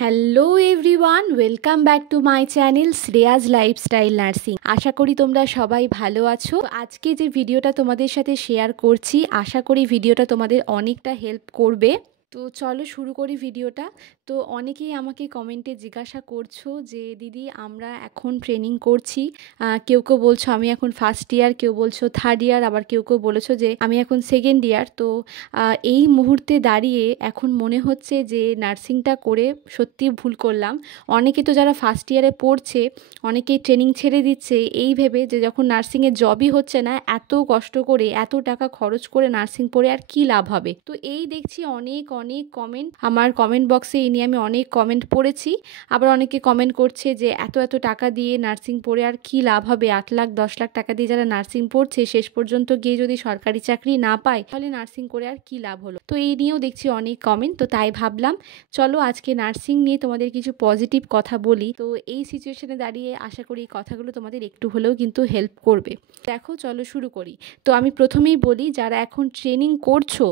Hello everyone, welcome back to my channel Shreyas lifestyle nursing. আশা করি তোমরা সবাই ভালো আছো। আজকে যে ভিডিওটা তোমাদের সাথে শেয়ার করছি, আশা করি ভিডিওটা তোমাদের অনেকটা হেল্প করবে। তো চলো শুরু করি ভিডিওটা। তো অনেকেই আমাকে কমেন্টে জিজ্ঞাসা করছো যে দিদি আমরা এখন ট্রেনিং করছি, কেউ কেউ বলছো আমি এখন ফার্স্ট ইয়ার, কেউ বলছো থার্ড ইয়ার, আবার কেউ কেউ বলেছো যে আমি এখন সেকেন্ড ইয়ার। তো এই মুহূর্তে দাঁড়িয়ে এখন মনে হচ্ছে যে নার্সিংটা করে সত্যি ভুল করলাম। অনেকে তো যারা ফার্স্ট ইয়ারে পড়ছে অনেকেই ট্রেনিং ছেড়ে দিচ্ছে এই ভেবে যে যখন নার্সিংয়ে জবই হচ্ছে না, এত কষ্ট করে এত টাকা খরচ করে নার্সিং পড়ে আর কি লাভ হবে। তো এই দেখছি অনেক অনেক কমেন্ট, আমার কমেন্ট বক্সে এই নিয়ে আমি অনেক কমেন্ট পড়েছি। আবার অনেকে কমেন্ট করছে যে এত এত টাকা দিয়ে নার্সিং পড়ে আর কি লাভ হবে, 8 লাখ 10 লাখ টাকা দিয়ে যারা নার্সিং পড়ছে শেষ পর্যন্ত গিয়ে যদি সরকারি চাকরি না পায় তাহলে নার্সিং করে আর কি লাভ হলো। তো এই নিয়েও দেখছি অনেক কমেন্ট, তো তাই ভাবলাম চলো আজকে নার্সিং নিয়ে তোমাদের কিছু পজিটিভ কথা বলি। তো এই সিচুয়েশনে দাঁড়িয়ে আশা করি এই কথাগুলো তোমাদের একটু হলেও কিন্তু হেল্প করবে। দেখো চলো শুরু করি। তো আমি প্রথমেই বলি, যারা এখন ট্রেনিং করছো,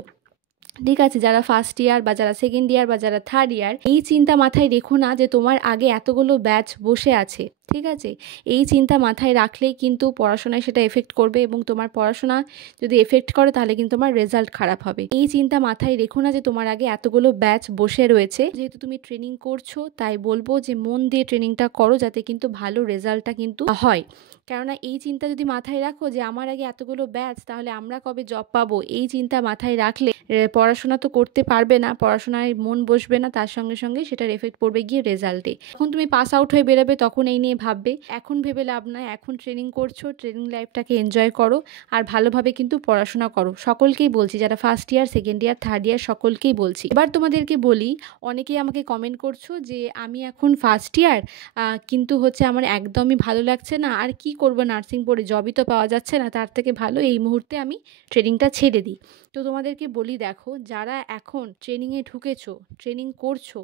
ঠিক আছে, যারা ফার্স্ট ইয়ার বা যারা সেকেন্ড ইয়ার বা যারা থার্ড ইয়ার, এই চিন্তা মাথায় রেখো না যে তোমার আগে এতগুলো ব্যাচ বসে আছে। ঠিক আছে, এই চিন্তা মাথায় রাখলেই কিন্তু পড়াশোনায় সেটা এফেক্ট করবে, এবং তোমার পড়াশোনা যদি এফেক্ট করে তাহলে কিন্তু তোমার রেজাল্ট খারাপ হবে। এই চিন্তা মাথায় রেখো না যে তোমার আগে এতগুলো ব্যাচ বসে রয়েছে। যেহেতু তুমি ট্রেনিং করছো তাই বলবো যে মন দিয়ে ট্রেনিংটা করো, যাতে কিন্তু ভালো রেজাল্টটা কিন্তু হয়। কেননা এই চিন্তা যদি মাথায় রাখো যে আমার আগে এতগুলো ব্যাচ, তাহলে আমরা কবে জব পাবো, এই চিন্তা মাথায় রাখলে পড়াশোনা তো করতে পারবে না, পড়াশোনায় মন বসবে না, তার সঙ্গে সঙ্গে সেটার এফেক্ট পড়বে গিয়ে রেজাল্টে। যখন তুমি পাস আউট হয়ে বেরোবে তখন এই নিয়ে ভাববে, এখন ভেবে লাভ নয়। এখন ট্রেনিং করছো, ট্রেনিং লাইফটাকে এনজয় করো আর ভালোভাবে কিন্তু পড়াশোনা করো। সকলকেই বলছি, যারা first year second year third year সকলকেই বলছি। এবার তোমাদেরকে বলি, অনেকেই আমাকে কমেন্ট করছো যে আমি এখন ফার্স্ট ইয়ার, কিন্তু হচ্ছে আমার একদমই ভালো লাগছে না, আর কি করব নার্সিং পড়ে, জবই তো পাওয়া যাচ্ছে না, তার থেকে ভালো এই মুহূর্তে আমি ট্রেনিংটা ছেড়ে দিই। তো তোমাদেরকে বলি, দেখো যারা এখন ট্রেনিংয়ে ঢুকেছো, ট্রেনিং করছো,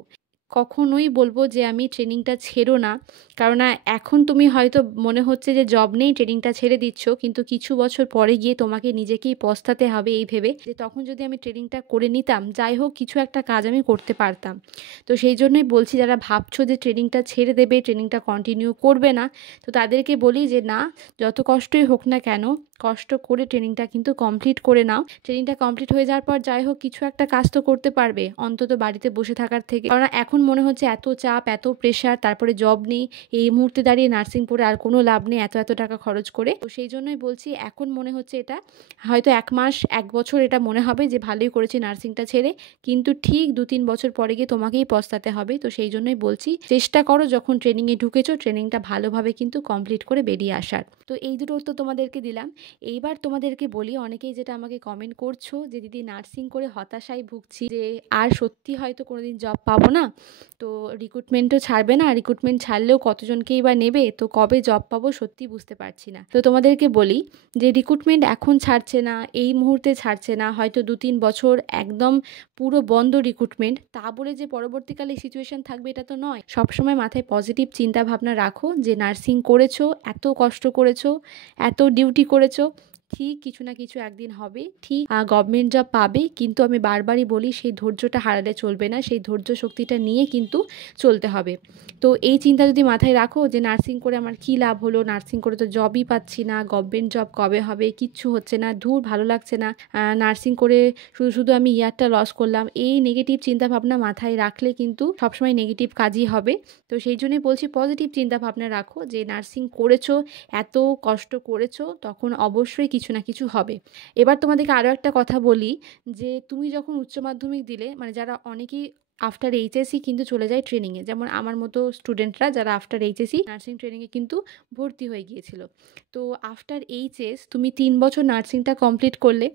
কখনোই বলবো যে আমি ট্রেনিংটা ছেড়ো না। কারণ এখন তুমি হয়তো মনে হচ্ছে যে জব নেই, ট্রেনিংটা ছেড়ে দিচ্ছ, কিন্তু কিছু বছর পরে গিয়ে তোমাকে নিজেকেই পস্তাতে হবে এই ভেবে যে তখন যদি আমি ট্রেনিংটা করে নিতাম, যাই হোক কিছু একটা কাজ আমি করতে পারতাম। তো সেই জন্যই বলছি, যারা ভাবছো যে ট্রেনিংটা ছেড়ে দেবে, ট্রেনিংটা কন্টিনিউ করবে না, তো তাদেরকে বলি যে না, যত কষ্টই হোক না কেন, কষ্ট করে ট্রেনিংটা কিন্তু কমপ্লিট করে নাও। ট্রেনিংটা কমপ্লিট হয়ে যাওয়ার পর যাই হোক কিছু একটা কাজ তো করতে পারবে, অন্তত বাড়িতে বসে থাকার থেকে। কারণ এখন মনে হচ্ছে এত চাপ, এত প্রেশার, তারপরে জব নেই, এই মুহূর্তে দাঁড়িয়ে নার্সিং পড়ে আর কোনো লাভ নেই এত এত টাকা খরচ করে। তো সেই জন্যই বলছি, এখন মনে হচ্ছে এটা হয়তো 1 মাস 1 বছর এটা মনে হবে যে ভালোই করেছি নার্সিংটা ছেড়ে, কিন্তু ঠিক 2-3 বছর পরে গিয়ে তোমাকেই পস্তাতে হবে। তো সেই জন্যই বলছি, চেষ্টা করো যখন ট্রেনিংয়ে ঢুকেছো ট্রেনিংটা ভালোভাবে কিন্তু কমপ্লিট করে বেরিয়ে আসার। তো এই দুটো উত্তর তোমাদেরকে দিলাম। এইবার তোমাদেরকে বলি, অনেকেই যেটা আমাকে কমেন্ট করছো যে দিদি নার্সিং করে হতাশায় ভুগছি, যে আর সত্যি হয়তো কোনোদিন জব পাবো না, তো রিক্রুটমেন্টও ছাড়বে না, রিক্রুটমেন্ট ছাড়লেও কতজনকেই বা নেবে, তো কবে জব পাবো সত্যি বুঝতে পারছি না। তো তোমাদেরকে বলি যে রিক্রুটমেন্ট এখন ছাড়ছে না, এই মুহূর্তে ছাড়ছে না, হয়তো 2-3 বছর একদম পুরো বন্ধ রিক্রুটমেন্ট, তা বলে যে পরবর্তীকালে সিচুয়েশন থাকবে এটা তো নয়। সবসময় মাথায় পজিটিভ চিন্তা ভাবনা রাখো যে নার্সিং করেছো, এত কষ্ট করেছো, এত ডিউটি করেছো, ঠিক কিছু না কিছু একদিন হবে, ঠিক গভর্নমেন্ট জব পাবে। কিন্তু আমি বারবারই বলি, সেই ধৈর্যটা হারালে চলবে না, সেই ধৈর্য শক্তিটা নিয়ে কিন্তু চলতে হবে। তো এই চিন্তা যদি মাথায় রাখো যে নার্সিং করে আমার কি লাভ হলো, নার্সিং করে তো জবই পাচ্ছি না, গভর্নমেন্ট জব কবে হবে, কিচ্ছু হচ্ছে না, ধুর ভালো লাগছে না, নার্সিং করে শুধু শুধু আমি ইয়ারটা লস করলাম, এই নেগেটিভ চিন্তা ভাবনা মাথায় রাখলে কিন্তু সবসময় নেগেটিভ কাজই হবে। তো সেই জন্যই বলছি, পজিটিভ চিন্তা ভাবনা রাখো যে নার্সিং করেছো, এত কষ্ট করেছো, তখন অবশ্যই কিছু না কিছু হবে। এবার তোমাদেরকে আরও একটা কথা বলি, যে তুমি যখন উচ্চ মাধ্যমিক দিলে, মানে যারা অনেকেই আফটার এইচএসসি কিন্তু চলে যায় ট্রেনিংয়ে, যেমন আমার মতো স্টুডেন্টরা যারা আফটার এইচএসসি নার্সিং ট্রেনিংয়ে কিন্তু ভর্তি হয়ে গিয়েছিল। তো আফটার এইচএস তুমি 3 বছর নার্সিংটা কমপ্লিট করলে,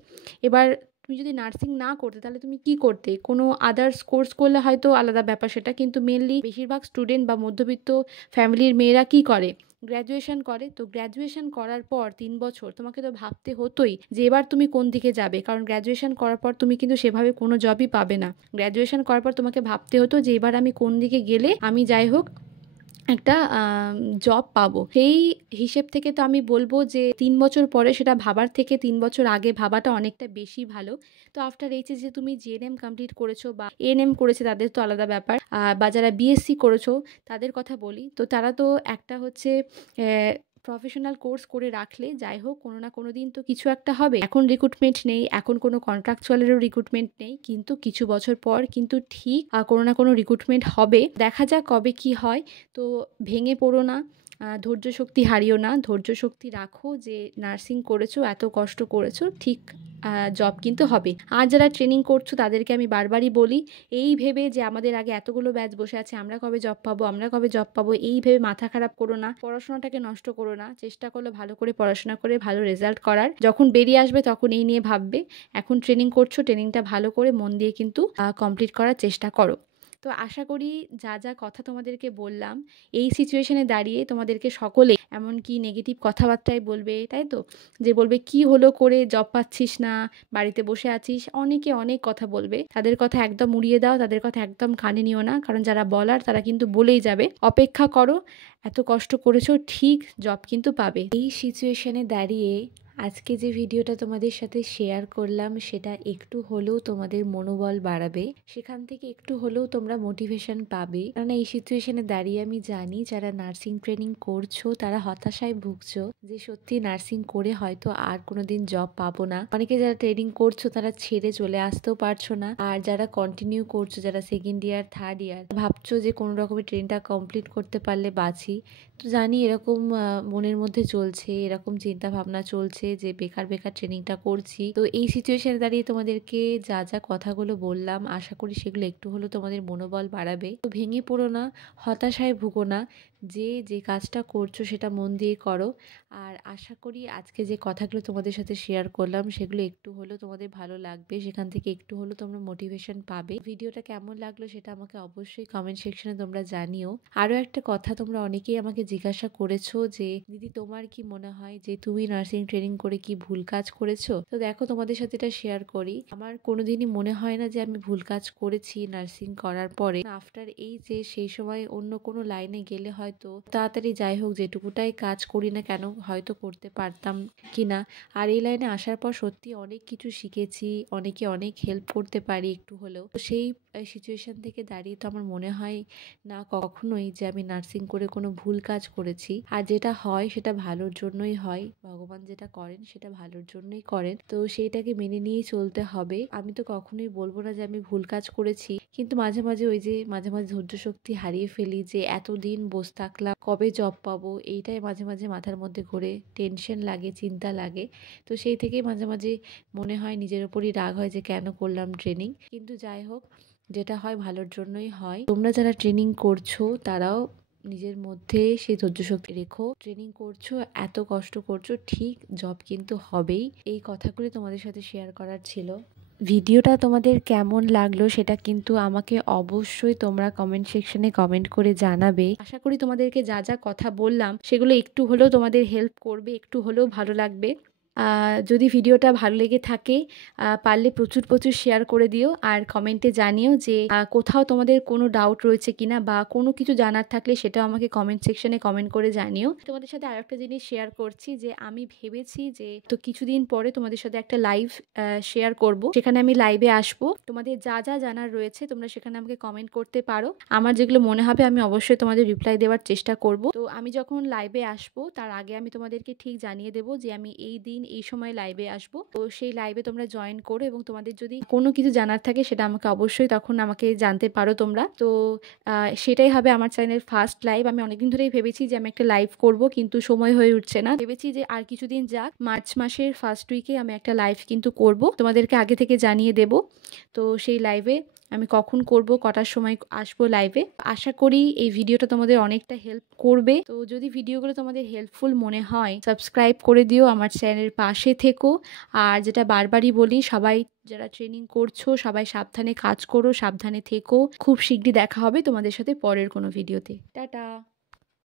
এবার তুমি যদি নার্সিং না করতে তাহলে তুমি কি করতে, কোনো আদার্স কোর্স করলে হয়তো আলাদা ব্যাপার সেটা, কিন্তু মেনলি বেশিরভাগ স্টুডেন্ট বা মধ্যবিত্ত ফ্যামিলির মেয়েরা কি করে, গ্র্যাজুয়েশন করে। তো গ্র্যাজুয়েশন করার পর 3 বছর তোমাকে তো ভাবতে হতোই যে এবার তুমি কোন দিকে যাবে, কারণ গ্র্যাজুয়েশন করার পর তুমি কিন্তু সেভাবে কোনো জবই পাবে না। গ্র্যাজুয়েশন করার পর তোমাকে ভাবতে হতো যে এবার আমি কোন দিকে গেলে আমি যাই হোক একটা জব পাবো। সেই হিসেব থেকে তো আমি বলবো যে 3 বছর পরে সেটা ভাবার থেকে 3 বছর আগে ভাবাটা অনেকটা বেশি ভালো। তো আফটার এইচএস যে তুমি জিএনএম কমপ্লিট করেছো বা এএনএম করেছে তাদের তো আলাদা ব্যাপার, বা যারা বিএসসি করেছো তাদের কথা বলি, তো তারা তো একটা হচ্ছে প্রফেশনাল কোর্স করে রাখলে যাই হোক কোনো না কোনো দিন তো কিছু একটা হবে। এখন রিক্রুটমেন্ট নেই, এখন কোনো কন্ট্রাকচুয়ালেরও রিক্রুটমেন্ট নেই, কিন্তু কিছু বছর পর কিন্তু ঠিক কোনো না কোনো রিক্রুটমেন্ট হবে। দেখা যাক কবে কি হয়। তো ভেঙে পড়ো না, ধৈর্য শক্তি হারিও না, ধৈর্য শক্তি রাখো যে নার্সিং করেছো, এত কষ্ট করেছো, ঠিক জব কিন্তু হবে। আর যারা ট্রেনিং করছো তাদেরকে আমি বারবারই বলি, এই ভেবে যে আমাদের আগে এতগুলো ব্যাচ বসে আছে, আমরা কবে জব পাবো, আমরা কবে জব পাবো, এই ভেবে মাথা খারাপ করো না, পড়াশোনাটাকে নষ্ট করো না, চেষ্টা করলো ভালো করে পড়াশোনা করে ভালো রেজাল্ট করার। যখন বেরিয়ে আসবে তখন এই নিয়ে ভাববে। এখন ট্রেনিং করছো, ট্রেনিংটা ভালো করে মন দিয়ে কিন্তু কমপ্লিট করার চেষ্টা করো। তো আশা করি যা যা কথা তোমাদেরকে বললাম এই সিচুয়েশনে দাঁড়িয়ে তোমাদেরকে সকলে এমনকি নেগেটিভ কথাবার্তায় বলবে, তাই তো, যে বলবে কি হলো করে জব পাচ্ছিস না, বাড়িতে বসে আছিস, অনেকে অনেক কথা বলবে। তাদের কথা একদম উড়িয়ে দাও, তাদের কথা একদম কানে নিও না, কারণ যারা বলার তারা কিন্তু বলেই যাবে। অপেক্ষা করো, এত কষ্ট করেছো, ঠিক জব কিন্তু পাবে। এই সিচুয়েশনে দাঁড়িয়ে আজকে যে ভিডিওটা তোমাদের সাথে শেয়ার করলাম সেটা একটু হলেও তোমাদের মনোবল বাড়াবে, সেখান থেকে একটু হলেও তোমরা মোটিভেশন পাবে। কারণ এই সিচুয়েশনে দাঁড়িয়ে আমি জানি যারা নার্সিং ট্রেনিং করছো তারা হতাশায় ভুগছো যে সত্যি নার্সিং করে হয়তো আর কোনোদিন জব পাবো না। অনেকে যারা ট্রেনিং করছো তারা ছেড়ে চলে আসতেও পারছো না, আর যারা কন্টিনিউ করছো, যারা সেকেন্ড ইয়ার থার্ড ইয়ার ভাবছো যে কোনো রকমের ট্রেনটা কমপ্লিট করতে পারলে বাঁচি, তো জানি এরকম মনের মধ্যে চলছে, এরকম চিন্তা ভাবনা চলছে যে বেকার বেকার ট্রেনিংটা করছি। তো এই সিচুয়েশনে দাঁড়িয়ে তোমাদেরকে যা যা কথাগুলো বললাম আশা করি সেগুলো একটু হলেও তোমাদের মনোবল বাড়াবে। তো ভেঙে পড়ো না, হতাশায় ভুগো না, যে কাজটা করছো সেটা মন দিয়ে করো। আর আশা করি আজকে যে কথাগুলো তোমাদের সাথে শেয়ার করলাম সেগুলো একটু হলেও তোমাদের ভালো লাগবে, সেখান থেকে একটু হলেও তোমরা মোটিভেশন পাবে। ভিডিওটা কেমন লাগলো সেটা আমাকে অবশ্যই কমেন্ট সেকশনে তোমরা জানিও। আরও একটা কথা, তোমরা অনেকেই আমাকে জিজ্ঞাসা করেছো যে দিদি তোমার কি মনে হয় যে তুমি নার্সিং ট্রেনিং করে কি ভুল কাজ করেছো? তো দেখো তোমাদের সাথে এটা শেয়ার করি, আমার কোনোদিনই মনে হয় না যে আমি ভুল কাজ করেছি নার্সিং করার পরে। আফটার এই যে সেই সময় অন্য কোনো লাইনে গেলে হয়তো তাড়াতাড়ি যাই হোক যেটুকুটাই কাজ করি না কেন হয়তো করতে পারতাম কিনা। আর এই লাইনে আসার পর সত্যি অনেক কিছু শিখেছি, অনেকে অনেক হেল্প করতে পারি একটু হলেও। তো সেই সিচুয়েশন থেকে দাঁড়িয়ে তো আমার মনে হয় না কখনোই যে আমি নার্সিং করে কোনো ভুল কাজ করেছি। আর যেটা হয় সেটা ভালোর জন্যই হয়, ভগবান যেটা করেন সেটা ভালোর জন্যই করেন, তো সেইটাকে মেনে নিয়েই চলতে হবে। আমি তো কখনোই বলবো না যে আমি ভুল কাজ করেছি, কিন্তু মাঝে মাঝে ওই যে মাঝে মাঝে ধৈর্য শক্তি হারিয়ে ফেলি যে এতদিন বসে থাকলাম কবে জব পাবো, এইটাই মাঝে মাঝে মাথার মধ্যে ঘুরে, টেনশন লাগে, চিন্তা লাগে। তো সেই থেকেই মাঝে মাঝে মনে হয় নিজের ওপরই রাগ হয় যে কেন করলাম ট্রেনিং। কিন্তু যাই হোক যেটা হয় ভালোর জন্যই হয়। তোমরা যারা ট্রেনিং করছো তারাও নিজের মধ্যে সেই ধৈর্য শক্তি রেখো, ট্রেনিং করছো, এত কষ্ট করছো, ঠিক জব কিন্তু হবেই। এই কথাগুলি তোমাদের সাথে শেয়ার করার ছিল। ভিডিওটা তোমাদের কেমন লাগলো সেটা কিন্তু আমাকে অবশ্যই তোমরা কমেন্ট সেকশনে কমেন্ট করে জানাবে। আশা করি তোমাদেরকে যা যা কথা বললাম সেগুলো একটু হলেও তোমাদের হেল্প করবে, একটু হলেও ভালো লাগবে। যদি ভিডিওটা ভালো লেগে থাকে পারলে প্রচুর প্রচুর শেয়ার করে দিও, আর কমেন্টে জানিও যে কোথাও তোমাদের কোনো ডাউট রয়েছে কিনা বা কোনো কিছু জানার থাকলে সেটাও আমাকে কমেন্ট সেকশনে কমেন্ট করে জানিও। তোমাদের সাথে আরেকটা জিনিস শেয়ার করছি যে আমি ভেবেছি যে তো কিছুদিন পরে তোমাদের সাথে একটা লাইভ শেয়ার করব, সেখানে আমি লাইভে আসবো। তোমাদের যা যা জানার রয়েছে তোমরা সেখানে আমাকে কমেন্ট করতে পারো, আমার যেগুলো মনে হবে আমি অবশ্যই তোমাদের রিপ্লাই দেওয়ার চেষ্টা করব। তো আমি যখন লাইভে আসবো তার আগে আমি তোমাদেরকে ঠিক জানিয়ে দেবো যে আমি এই দিন এই সময় লাইভে আসবো। তো সেই লাইভে তোমরা জয়েন করো এবং তোমাদের যদি কোনো কিছু জানার থাকে সেটা আমাকে অবশ্যই তখন আমাকে জানতে পারো তোমরা। তো সেটাই হবে আমার চ্যানেলের ফার্স্ট লাইভ। আমি অনেকদিন ধরেই ভেবেছি যে আমি একটা লাইভ করব, কিন্তু সময় হয়ে উঠছে না। ভেবেছি যে আর কিছুদিন যাক, মার্চ মাসের ফার্স্ট উইকে আমি একটা লাইভ কিন্তু করব, তোমাদেরকে আগে থেকে জানিয়ে দেব। তো সেই লাইভে আমি কখন করব, কটার সময় আসবো লাইভে, আশা করি এই ভিডিওটা তোমাদের অনেকটা হেল্প করবে। তো যদি ভিডিওগুলো তোমাদের হেল্পফুল মনে হয় সাবস্ক্রাইব করে দিও, আমার চ্যানেলের পাশে থেকো। আর যেটা বারবারই বলি, সবাই যারা ট্রেনিং করছো সবাই সাবধানে কাজ করো, সাবধানে থেকো। খুব শীঘ্রই দেখা হবে তোমাদের সাথে পরের কোনো ভিডিওতে। টাটা।